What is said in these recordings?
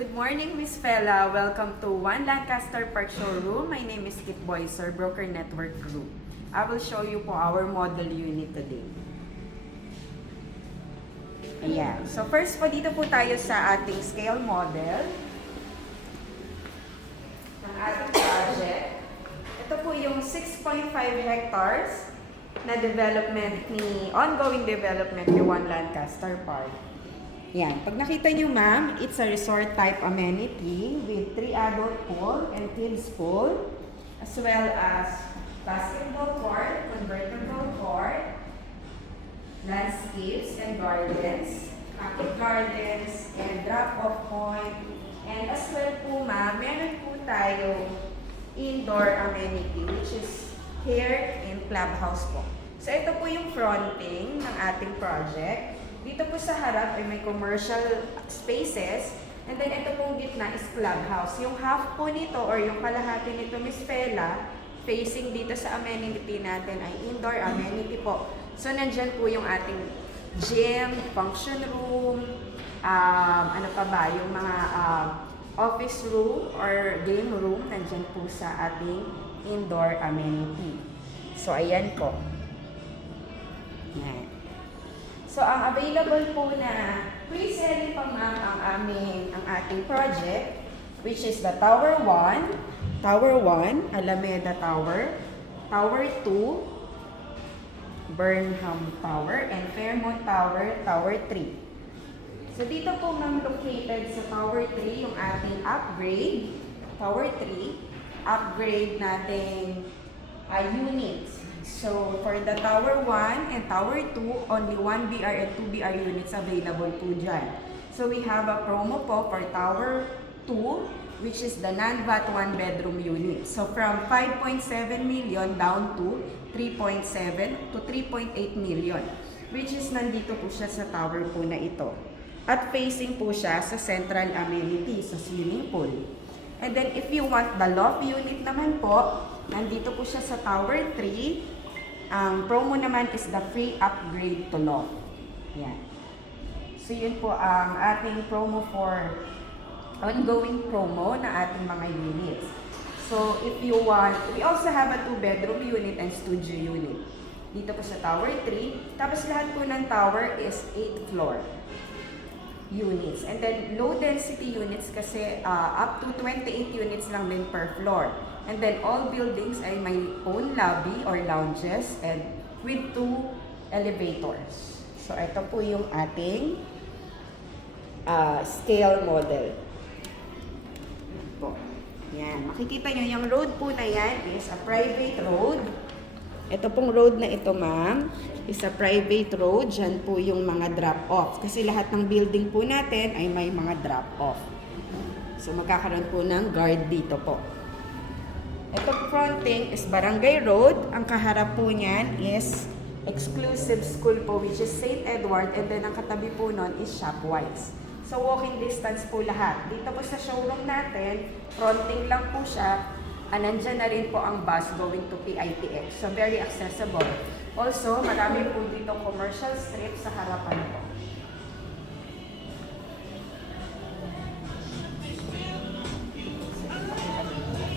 Good morning, Miss Fella. Welcome to One Lancaster Park Showroom. My name is Kit Boyser, Broker Network Group. I will show you po our model unit today. Ayan. So first po, dito po tayo sa ating scale model ng ating project. Ito po yung 6.5 hectares na development ongoing development ni One Lancaster Park. Yan. Pag nakita nyo, ma'am, it's a resort type amenity with 3 adult pool and kids pool, as well as basketball court, convertible court, landscapes and gardens, pocket gardens, and drop-off point. And as well po, ma'am, meron po tayo indoor amenity, which is here in clubhouse po. So ito po yung fronting ng ating project. Dito po sa harap ay may commercial spaces, and then ito pong gitna is clubhouse. Yung half po nito or yung kalahati nito, Miss Fela, facing dito sa amenity natin ay indoor amenity po. So nandyan po yung ating gym, function room, ano pa ba, yung mga office room or game room, nandyan po sa ating indoor amenity. So ayan po. Yan. So, ang available po na pre-selling pa ma'am ang ating project, which is the Tower 1, Alameda Tower, Tower 2, Burnham Tower, and Fairmont Tower, Tower 3. So, dito po ma'am located sa Tower 3 yung ating upgrade, Tower 3, upgrade nating units. So, for the Tower 1 and Tower 2, only 1 BR and 2 BR units available po dyan. So, we have a promo po for Tower 2, which is the non-VAT 1-bedroom unit. So, from 5.7 million down to 3.7 to 3.8 million, which is nandito po siya sa tower po na ito. At facing po siya sa central amenity, sa swimming pool. And then, if you want the loft unit naman po, nandito po siya sa Tower 3. Ang promo naman is the free upgrade to loft. Yan. So, yun po ang ating promo for ongoing promo na ating mga units. So, if you want, we also have a 2-bedroom unit and studio unit. Dito po sa Tower 3. Tapos lahat po ng tower is 8th floor units. And then, low density units kasi up to 28 units lang din per floor. And then, all buildings ay may own lobby or lounges and with 2 elevators. So, ito po yung ating scale model. Po. Yan. Makikita nyo, yung road po na yan is a private road. Ito pong road na ito, ma'am, is a private road. Diyan po yung mga drop-off. Kasi lahat ng building po natin ay may mga drop-off. So, magkakaroon po ng guard dito po. Ito fronting is Barangay Road. Ang kaharap po niyan is exclusive school po, which is St. Edward. And then, ang katabi po nun is Shopwise. So, walking distance po lahat. Dito po sa showroom natin, fronting lang po siya. Nandyan na rin po ang bus going to PITX. So, very accessible. Also, marami po dito commercial strip sa harapan po.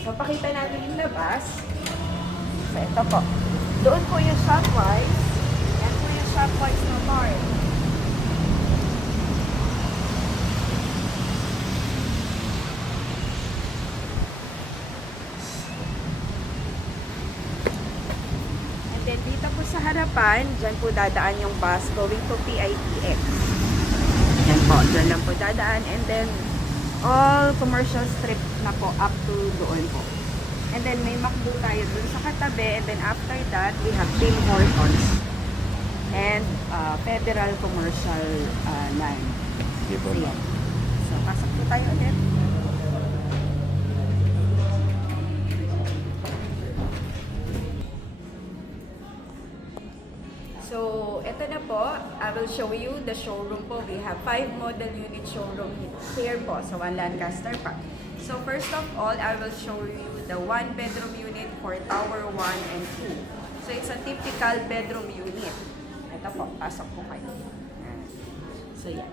So, pakita natin yung labas. So, ito po. Doon po yung Shopwise. Yan po yung Shopwise na mall. And then, dito po sa harapan, dyan po dadaan yung bus going to PITX. Yan po. Dyan lang po dadaan. And then, all commercial strip na po up to doon po. And then may McDo tayo dun sa katabi, and then after that we have Tim Hortons and Federal Commercial line. So, yan. So pasok po tayo ulit. So, ito na po. I will show you the showroom po. We have 5 model unit showroom here po sa One Lancaster Park. So, first of all, I will show you the 1-bedroom unit for Tower 1 and 2. So, it's a typical bedroom unit. Ito po, pasok po kayo. So, yan.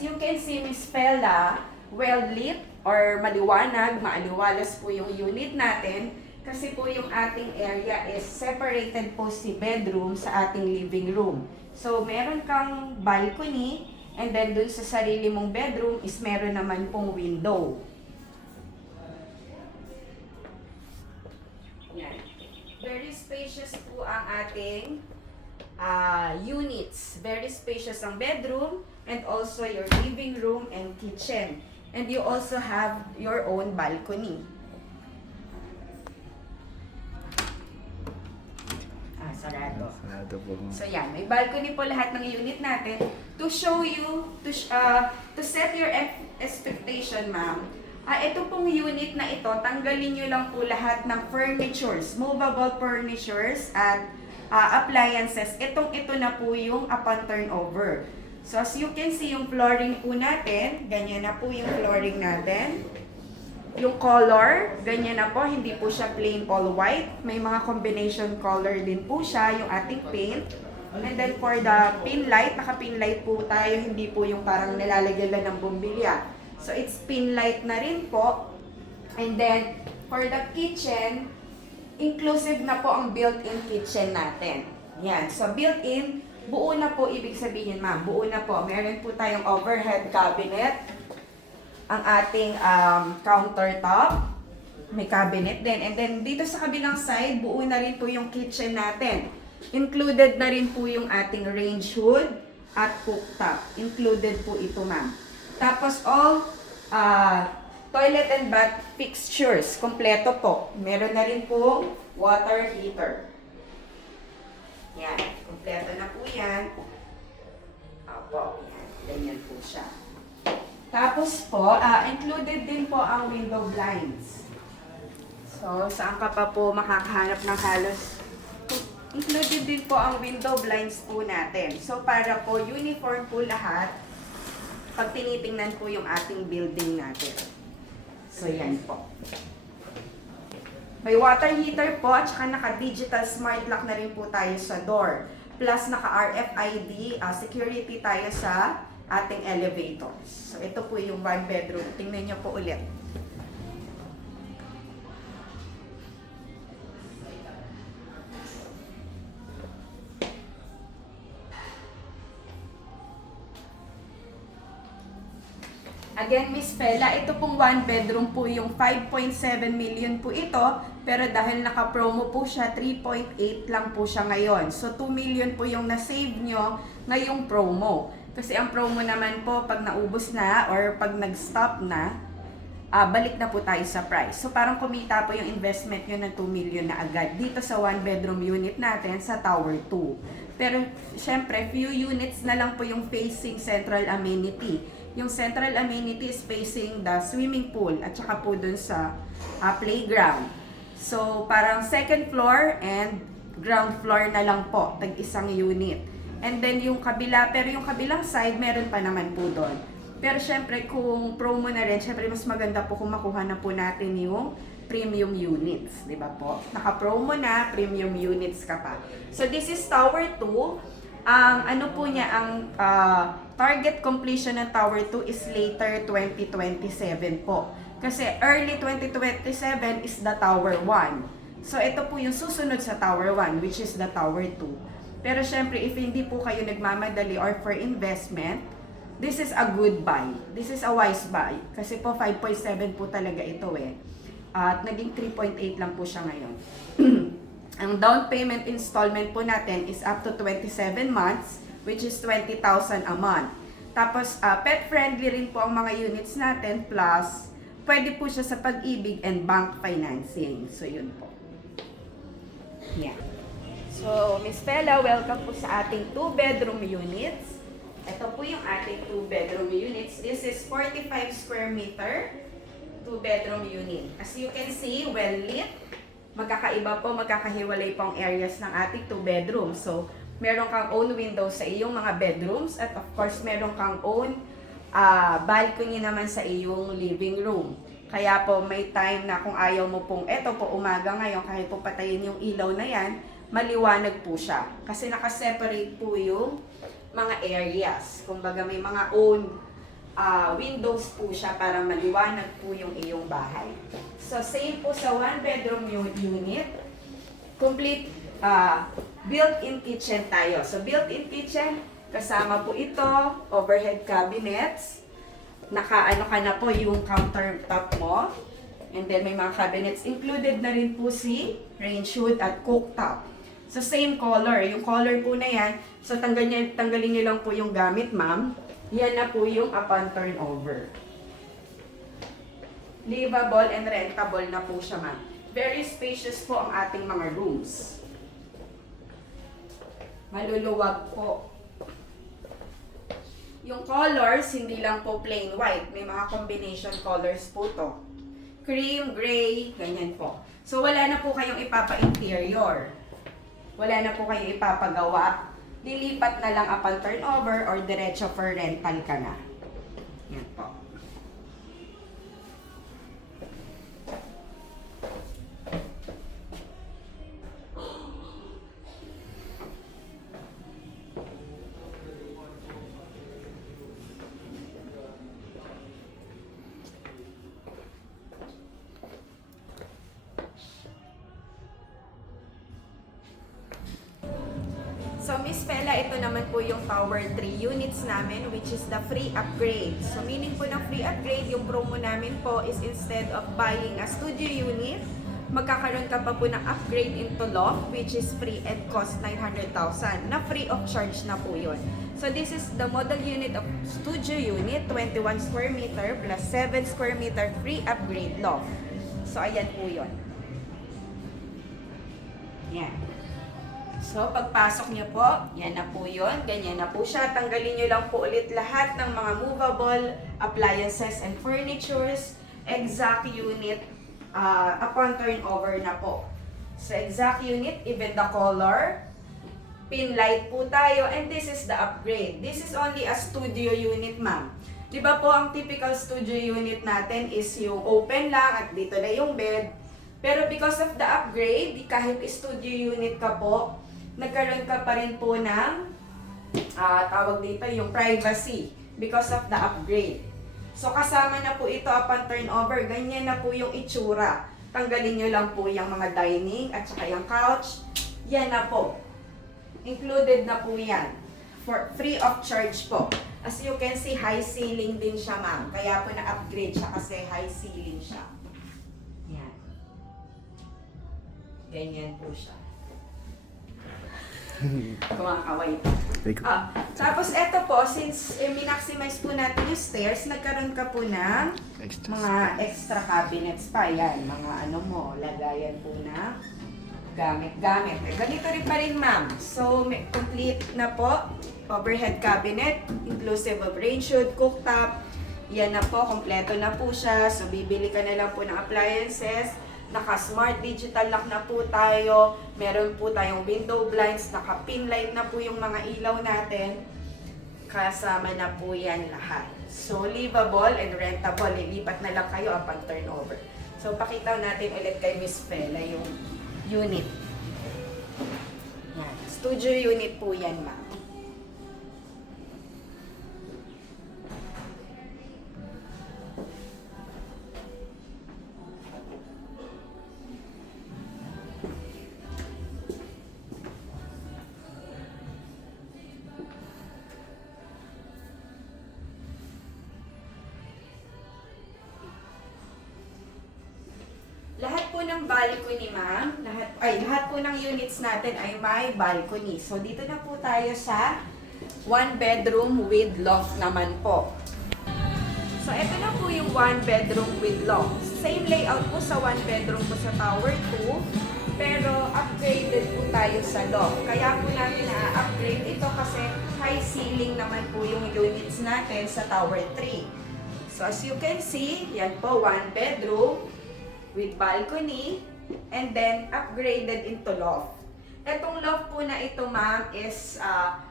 you can see, Miss Pella, well-lit or maliwanag, maaliwalas po yung unit natin kasi po yung ating area is separated po si bedroom sa ating living room. So, meron kang balcony and then dun sa sarili mong bedroom is meron naman pong window. Yan. Very spacious po ang ating units. Very spacious ang bedroom and also your living room and kitchen. And you also have your own balcony. Sarado. Sarado po. So yan, may balcony po lahat ng unit natin to show you, to set your expectation, ma'am. Ito pong unit na ito, tanggalin nyo lang po lahat ng furnitures, movable furnitures at appliances. Ito na po yung upon turnover. So as you can see, yung flooring po natin, ganyan na po yung flooring natin. Yung color, ganyan na po, hindi po siya plain all white. May mga combination color din po siya, yung ating paint. And then for the pin light, naka-pin light po tayo, hindi po yung parang nilalagyan lang ng bumbilya. So it's pin light na rin po. And then for the kitchen, inclusive na po ang built-in kitchen natin. Yan, so built-in, buo na po ibig sabihin, ma'am, buo na po. Meron po tayong overhead cabinet, ang ating countertop, may cabinet din. And then dito sa kabilang side, buo na rin po yung kitchen natin. Included na rin po yung ating range hood at cooktop. Included po ito, ma'am. Tapos all toilet and bath fixtures, kompleto po. Meron na rin po water heater. Yan, kompleto na po yan. Opo, yan. Ganyan po siya. Tapos po, included din po ang window blinds. So, saan ka pa po makakahanap ng halos? Included din po ang window blinds po natin. So, para po uniform po lahat, pag tinitingnan po yung ating building natin. So, yan po. May water heater po at saka naka-digital smart lock na rin po tayo sa door. Plus, naka-RFID security tayo sa ating elevators. So, ito po yung one bedroom. Tingnan nyo po ulit. Again, Miss Pella, ito pong one bedroom po yung 5.7 million po ito, pero dahil naka-promo po siya, 3.8 lang po siya ngayon. So, 2 million po yung na-save nyo ngayong promo. Kasi ang promo naman po, pag naubos na or pag nag-stop na, balik na po tayo sa price. So, parang kumita po yung investment nyo ng 2 million na agad dito sa one bedroom unit natin sa Tower 2. Pero, syempre, few units na lang po yung facing central amenity. Yung central amenity is facing the swimming pool at saka po dun sa playground. So, parang second floor and ground floor na lang po, tag-isang unit. And then yung kabila, pero yung kabilang side, meron pa naman po doon. Pero syempre, kung promo na rin, syempre mas maganda po kung makuha na po natin yung premium units, di ba po? Naka-promo na, premium units ka pa. So, this is Tower 2. Ano po niya, ang target completion ng Tower 2 is later 2027 po. Kasi early 2027 is the Tower 1. So, ito po yung susunod sa Tower 1, which is the Tower 2. Pero syempre, if hindi po kayo nagmamadali or for investment, this is a good buy. This is a wise buy. Kasi po 5.7 po talaga ito eh. At naging 3.8 lang po siya ngayon. Ang down payment installment po natin is up to 27 months, which is 20,000 a month. Tapos, pet-friendly rin po ang mga units natin, plus, pwede po siya sa Pag-ibig and bank financing. So, yun po. Yeah. So, Miss Pella, welcome po sa ating 2-bedroom units. Ito po yung ating 2-bedroom units. This is 45 square meter, 2-bedroom unit. As you can see, well-lit. Magkakaiba po, magkakahiwalay po ang areas ng ating 2 bedrooms. So, meron kang own window sa iyong mga bedrooms at of course, meron kang own balcony naman sa iyong living room. Kaya po, may time na kung ayaw mo pong, eto po umaga ngayon, kahit po patayin yung ilaw na yan, maliwanag po siya. Kasi nakaseparate po yung mga areas. Kumbaga may mga own windows po siya para maliwanag po yung iyong bahay. So, same po sa one-bedroom unit. Complete built-in kitchen tayo. So, built-in kitchen, kasama po ito, overhead cabinets, nakaano ka na po yung countertop mo, and then may mga cabinets. Included na rin po si range hood at cooktop. So, same color. Yung color po na yan, so tanggalin nyo lang po yung gamit, ma'am. Yan na po yung upon turnover. Livable and rentable na po siya, ma'am. Very spacious po ang ating mga rooms. Maluluwag po. Yung colors, hindi lang po plain white. May mga combination colors po to. Cream, gray, ganyan po. So, wala na po kayong ipapa-interior. Wala na po kayong ipapagawa. Lilipat na lang upon turnover or diretso for rental ka na. Yan po. So, Miss Pella, ito naman po yung Tower 3 units namin, which is the free upgrade. So, meaning po ng free upgrade, yung promo namin po is instead of buying a studio unit, magkakaroon ka pa po ng upgrade into loft, which is free and cost 900,000, na free of charge na po yun. So, this is the model unit of studio unit, 21 square meter plus 7 square meter free upgrade loft. So, ayan po yun. Yan. So, pagpasok niyo po, yan na po yun. Ganyan na po siya. Tanggalin niyo lang po ulit lahat ng mga movable appliances and furnitures. Exact unit upon turnover na po. So, exact unit, even the color. Pin light po tayo. And this is the upgrade. This is only a studio unit, ma'am. Diba po, ang typical studio unit natin is yung open lang at dito na yung bed. Pero because of the upgrade, kahit studio unit ka po, nagkaroon ka pa rin po ng tawag dito yung privacy because of the upgrade. So, kasama na po ito upon turnover. Ganyan na po yung itsura. Tanggalin nyo lang po yung mga dining at saka yung couch. Yan na po. Included na po yan. For free of charge po. As you can see, high ceiling din siya, ma'am. Kaya po na-upgrade siya kasi high ceiling siya. Yan. Ganyan po siya. Kumakaway. Tapos eto po, since minaximize po natin yung stairs, nagkaroon ka po ng mga extra cabinets pa. Yan, mga ano mo, lagayan po na gamit-gamit. Ganito rin pa rin, ma'am. So, complete na po. Overhead cabinet, inclusive of range hood, cooktop. Yan na po, kompleto na po siya. So, bibili ka na lang po ng appliances. Naka-smart digital lock na po tayo. Meron po tayong window blinds. Naka-pin light na po yung mga ilaw natin. Kasama na po yan lahat. So, livable and rentable. Lilipat na lang kayo upon turnover. So, pakita natin ulit kay Miss Pella yung unit. Yan. Studio unit po yan, ma'am. Lahat po ng balcony, ma'am, lahat po ng units natin ay may balcony. So, dito na po tayo sa one bedroom with loft naman po. So, ito na po yung one bedroom with loft. Same layout po sa one bedroom po sa Tower 2, pero upgraded po tayo sa loft. Kaya po natin na-upgrade ito kasi high ceiling naman po yung units natin sa Tower 3. So, as you can see, yan po, one bedroom with balcony, and then upgraded into loft. Itong loft po na ito, ma'am, is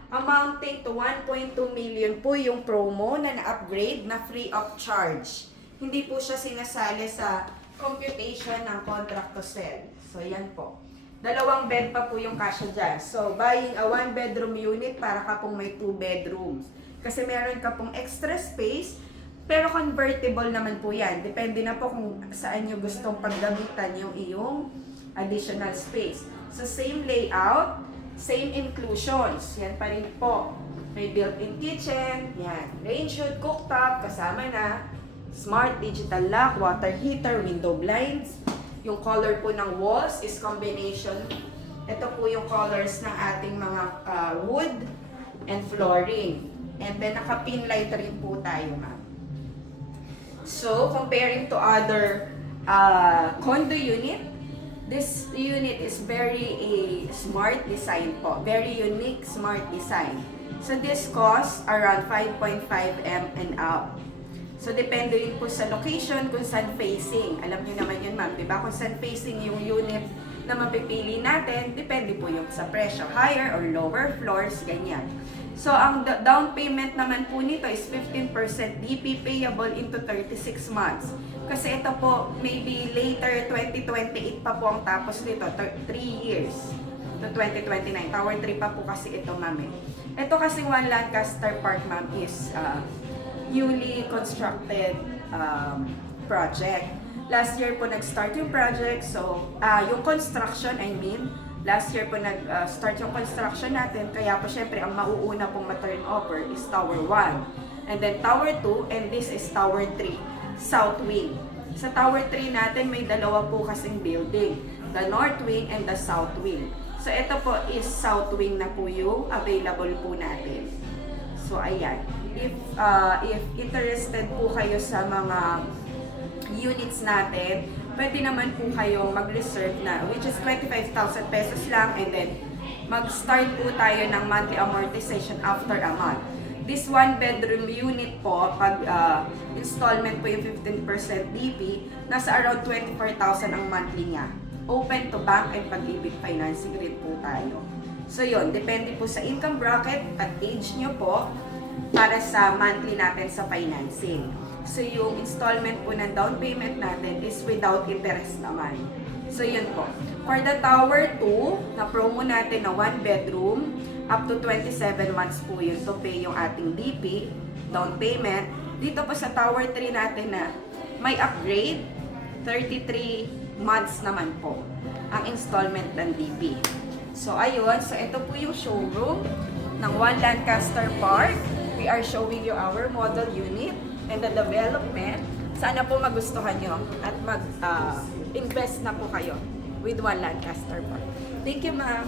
amounting to 1.2 million po yung promo na na-upgrade na free of charge. Hindi po siya sinasali sa computation ng contract to sell. So, yan po. Dalawang bed pa po yung kasya dyan. So, buying a one bedroom unit para ka pong may 2 bedrooms. Kasi meron ka pong extra space Pero convertible naman po yan. Depende na po kung saan nyo gustong paggamitan yung iyong additional space. So same layout, same inclusions. Yan pa rin po. May built-in kitchen, yan. Range hood, cooktop, kasama na. Smart digital lock, water heater, window blinds. Yung color po ng walls is combination. Ito po yung colors ng ating mga wood and flooring. And then naka-pin light rin po tayo, ma'am. So, comparing to other condo unit, this unit is very smart design po. Very unique, smart design. So, this costs around 5.5 M and up. So, depende yun po sa location, kung saan facing. Alam niyo naman yun, ma'am, diba? Kung saan facing yung unit na mapipili natin, depende po yung sa presyo. Higher or lower floors, ganyan. So, ang down payment naman po nito is 15% DP payable into 36 months. Kasi ito po, maybe later 2028 pa po ang tapos nito, 3 years to 2029. Tower 3 pa po kasi ito, ma'am. Ito kasi One Lancaster Park, ma'am, is newly constructed project. Last year po nag-start yung project, so yung construction, I mean, last year po nag-start yung construction natin, kaya po syempre ang mauuna pong ma-turn over is Tower 1. And then Tower 2, and this is Tower 3, South Wing. Sa Tower 3 natin, may dalawa po kasing building, the North Wing and the South Wing. So ito po is South Wing na po yung available po natin. So ayan, if interested po kayo sa mga units natin, pwede naman po kayong mag-reserve na, which is 25,000 pesos lang, and then mag-start po tayo ng monthly amortization after a month. This 1-bedroom unit po, pag installment po yung 15% DP, nasa around 24,000 ang monthly niya. Open to bank and Pag-ibig financing rate po tayo. So yun, depende po sa income bracket at age nyo po para sa monthly natin sa financing. So yung installment po ng down payment natin is without interest naman. So yun po. For the Tower 2, na promo natin na 1 bedroom, up to 27 months po yun to pay yung ating DP, down payment. Dito po sa Tower 3 natin na may upgrade, 33 months naman po ang installment ng DP. So ayun, so ito po yung showroom ng One Lancaster Park. We are showing you our model unit and the development. Sana po magustuhan nyo at mag-invest na po kayo with One Lancaster Park. Thank you, ma'am.